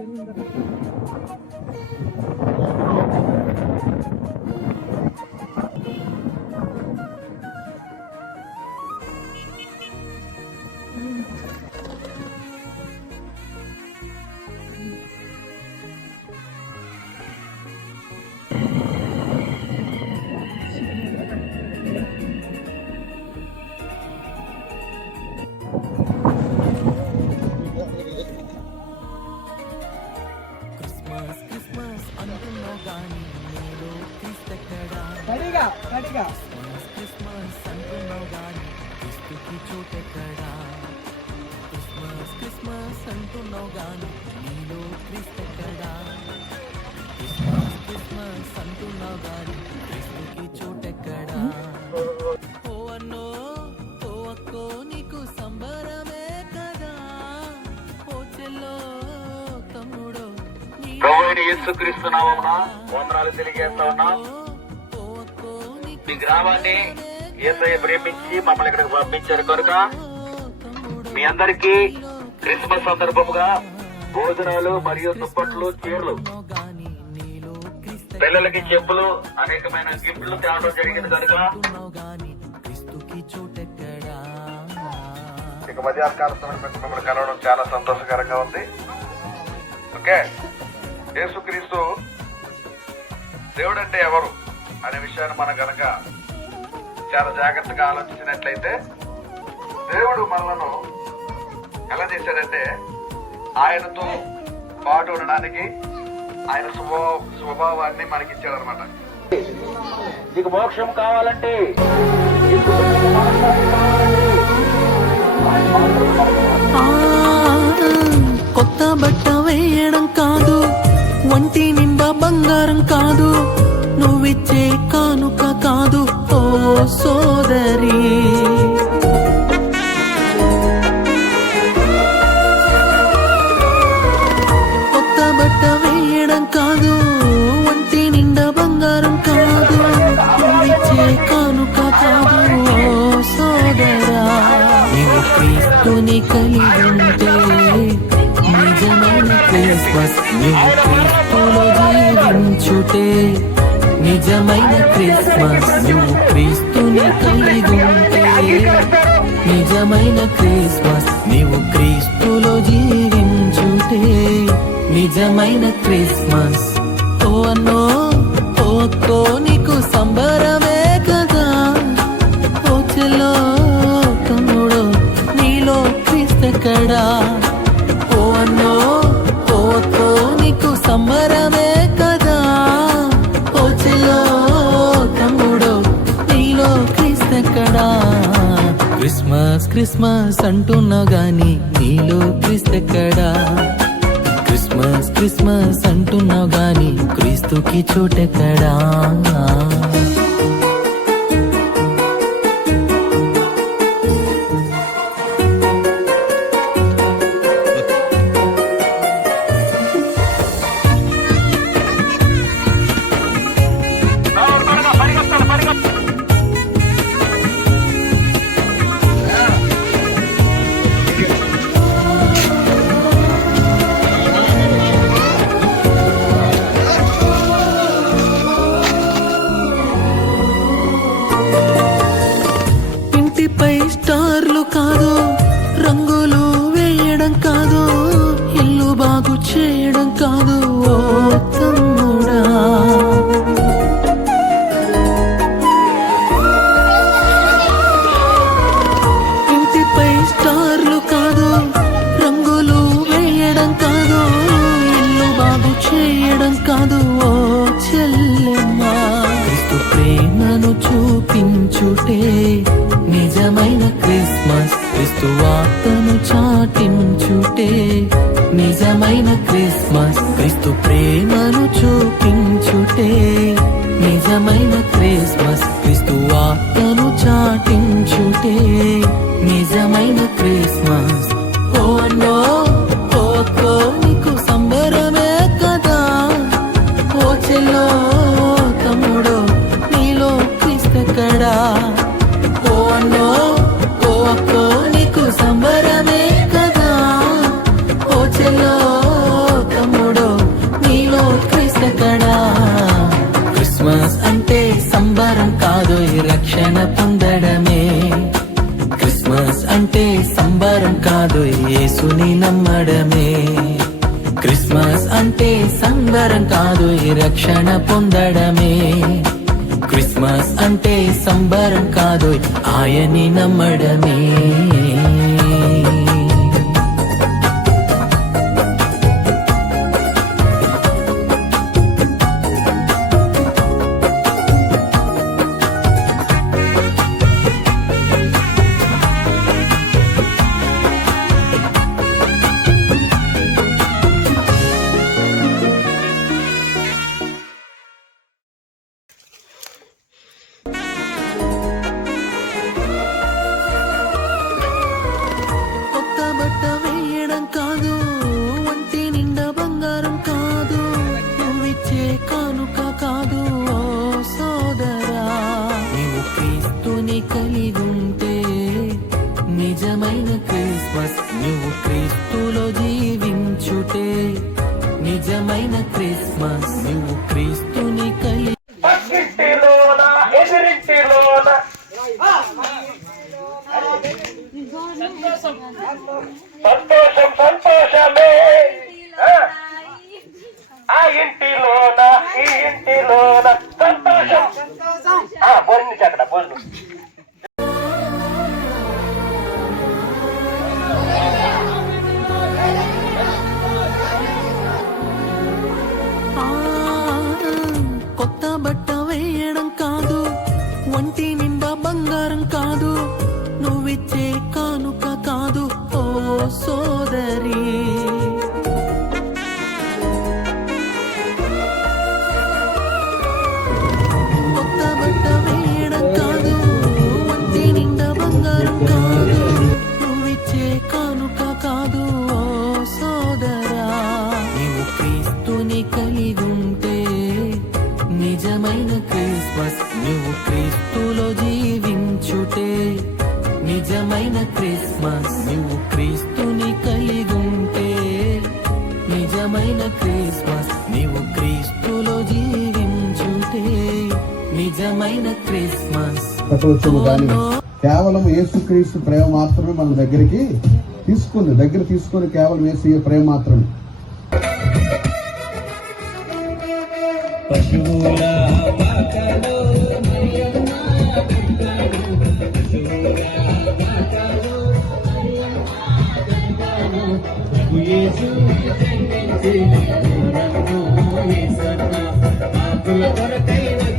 自分だ。రెడీగా రెడీగా Christmas Christmas అంటున్నావు గాని క్రిస్తుకి చోటెక్కడా క్రిస్మస్ క్రిస్మస్ అంటున్నావు గాని నీలో క్రీస్తెక్కడా క్రిస్మస్ క్రిస్మస్ అంటున్నావు గాని క్రిస్తుకి చోటెక్కడా ఓ అన్నో ఓ అక్కో నీకు సంబరమే కదా ఓ చెల్లో తమ్ముడో యేసుక్రీస్తు నామమున వందనాలు తెలియజేస్తా ఉన్నా. మీ గ్రామాన్ని ఏసయ్య ప్రేమించి మమ్మల్ని ఇక్కడికి పంపించారు కనుక మీ అందరికీ క్రిస్మస్ సందర్భముగా భోజనాలు మరియు దుప్పట్లు చీరలు. పిల్లలకి చెప్పులు అనేకమైన గిఫ్ట్లు తేవడం జరిగింది కనుక ఇక మధ్యాహ్న కాల సమయం మిమ్మల్ని కలవడం చాలా సంతోషకరంగా ఉంది. ఓకే. యేసుక్రీస్తు దేవుడంటే ఎవరు? అనే విషయాన్ని మనం గనక చాలా జాగ్రత్తగా ఆలోచించినట్లయితే దేవుడు మనలను ఎలా చేశాడంటే ఆయనతో పాటు ఉండడానికి ఆయన స్వభావ స్వభావాన్ని మనకి ఇచ్చాడనమాట నీకు మోక్షం కావాలంటే ఆ, కొత్త బట్ట నువ్విచ్చే కానుక కాదు ఓ సోదరి. కొత్త బట్ట వేయడం కాదు వంటి నిండా బంగారం కాదు. నువ్విచ్చే కానుక కాదు ఓ సోదరా. నీవు క్రీస్తుని కలిగి ఉంటే నిజమైన క్రిస్మస్ నీవు క్రీస్తులో జీవించుటే నిజమైన క్రిస్మస్ క్రీస్తుని కలిగి ఉంటే నిజమైన క్రిస్మస్ నీవు క్రీస్తులో జీవించుటే. నిజమైన క్రిస్మస్. ఓ అన్నో ఓ నీకు సంబరమే కదా. ఓ చెల్లో తమ్ముడు నీలో క్రీస్తెక్కడా ఓ అన్నో ఓ నీకు సంబరమే క్రిస్మస్ క్రిస్మస్ అంటున్నా గాని నీలో క్రీస్తెక్కడా క్రిస్మస్ క్రిస్మస్ అంటున్నా గాని క్రీస్తుకి చోటెక్కడా? చూపించుటే నిజమైన క్రిస్మస్ క్రీస్తు వార్తను చాటించుటే నిజమైన క్రిస్మస్ క్రిస్తు ప్రేమను చూపించుటే నిజమైన క్రిస్మస్ క్రీస్తు వార్తను చాటించుటే నిజమైన క్రిస్మస్. ఓ నో ఓ కదా. క్రిస్మస్ అంటే సంబరం రక్షణ పొందడమే. క్రిస్మస్ అంటే సంబరం కాదు నమ్మడమే. క్రిస్మస్ అంటే సంబరం రక్షణ పొందడమే. క్రిస్మస్ అంటే సంబరం కాదు ఆయని నమ్మడమే. క్రిస్మస్ నువ్వు క్రీస్తులో జీవించుటే నిజమైన క్రిస్మస్. నువ్వు క్రీస్తుని కలి సంతోషం సంతోషమే. ఆ, ఇంటిలోన ఈ ఇంటిలోన సంతోషం. ఆ, భోజనం ఇచ్చి అక్కడ భోజనం. ఒంటి నిండా బంగారం కాదు నువ్విచ్చే కానుక కాదు. ఓ సోదరి. నిజమైన క్రిస్మస్ నువ్వు క్రీస్తుని కలిగి ఉంటే నిజమైన క్రిస్మస్ నీవు క్రీస్తులో జీవించుటే. నిజమైన క్రిస్మస్. కేవలం యేసుక్రీస్తు ప్రేమ మాత్రమే మన దగ్గరికి తీసుకుంది. దగ్గర తీసుకొని కేవలం యేసు ప్రేమ మాత్రమే. కొరకై వచ్చింది